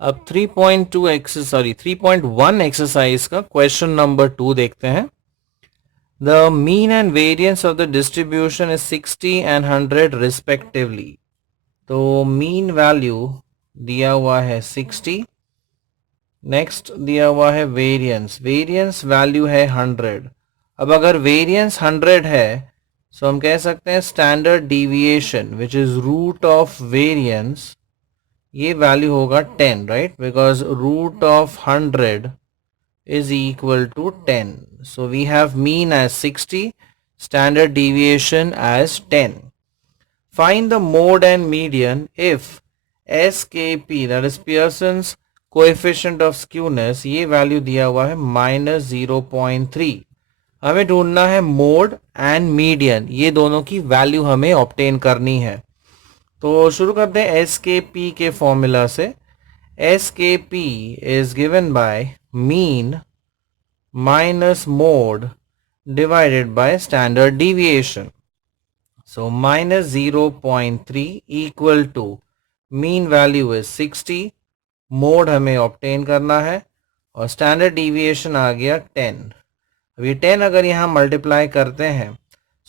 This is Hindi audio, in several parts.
अब 3.1 एक्सरसाइज का क्वेश्चन नंबर 2 देखते हैं. The mean and variance of the distribution is 60 and 100 respectively. तो मीन वैल्यू दिया हुआ है 60. नेक्स्ट दिया हुआ है वेरिएंस वैल्यू है 100. अब अगर वेरिएंस 100 है सो हम कह सकते हैं standard deviation which is root of variance, ये वैल्यू होगा 10, right, because root of 100 is equal to 10. So we have mean as 60, standard deviation as 10. Find the mode and median if SKP, that is Pearson's coefficient of skewness, ये वैल्यू दिया हुआ है -0.3. हमें ढूंढना है मोड एंड मीडियन, ये दोनों की वैल्यू हमें ऑब्टेन करनी है. तो शुरू करते हैं SKP के फॉर्मूला से. SKP is given by mean minus mode divided by standard deviation. So minus 0.3 equal to mean value is 60, mode हमें obtain करना है और standard deviation आ गया 10. अभी 10 अगर यहाँ मल्टीप्लाई करते हैं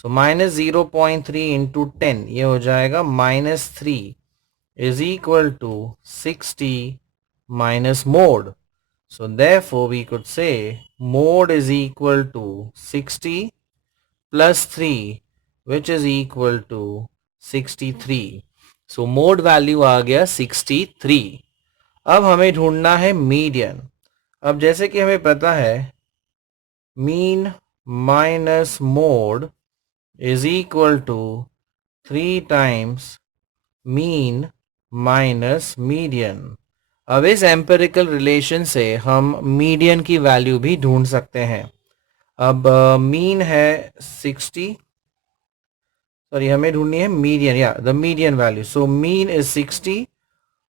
so minus 0.3 into 10 ये हो जाएगा -3 is equal to 60 minus mode. So therefore we could say mode is equal to 60 plus 3 which is equal to 63. So mode value आ गया 63. अब हमें ढूंढना है मीडियन. अब जैसे कि हमें पता है mean minus mode is equal to 3 times mean minus median. अब इस एम्पिरिकल रिलेशन से हम मीडियन की वैल्यू भी ढूंढ सकते हैं. अब मीन है 60, सॉरी हमें ढूंढनी है मीडियन, या the median value. So mean is 60,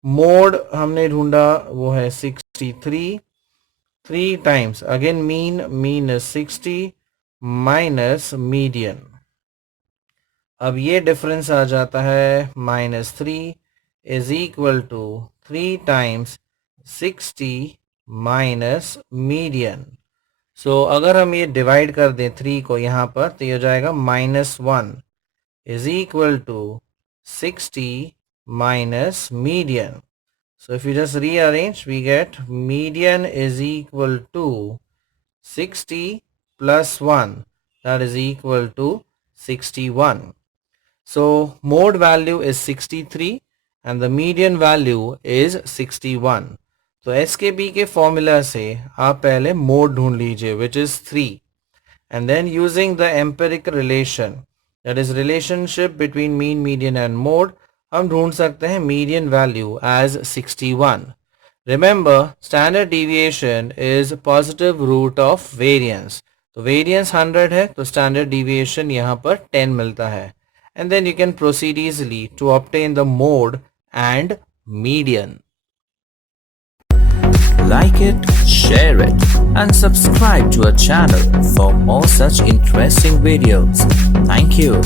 mode हमने ढूंढा वो है 63. 3 times again mean is 60 minus median. अब ये डिफरेंस आ जाता है -3 is equal to 3 times 60 minus median. So अगर हम ये डिवाइड कर दें 3 को यहाँ पर तो ये हो जाएगा -1 is equal to 60 minus median. So if you just rearrange we get median is equal to 60 plus 1, that is equal to 61. So mode value is 63 and the median value is 61. तो SKP के फॉर्मूला से आप पहले मोड ढूंढ लीजिए which is 3, and then using the empirical relation, that is relationship between mean, median and mode, हम ढूंढ सकते हैं median value as 61. Remember standard deviation is positive root of variance. तो variance 100 है तो standard deviation यहाँ पर 10 मिलता है. And then you can proceed easily to obtain the mode and median. Like it, share it, and subscribe to our channel for more such interesting videos. Thank you.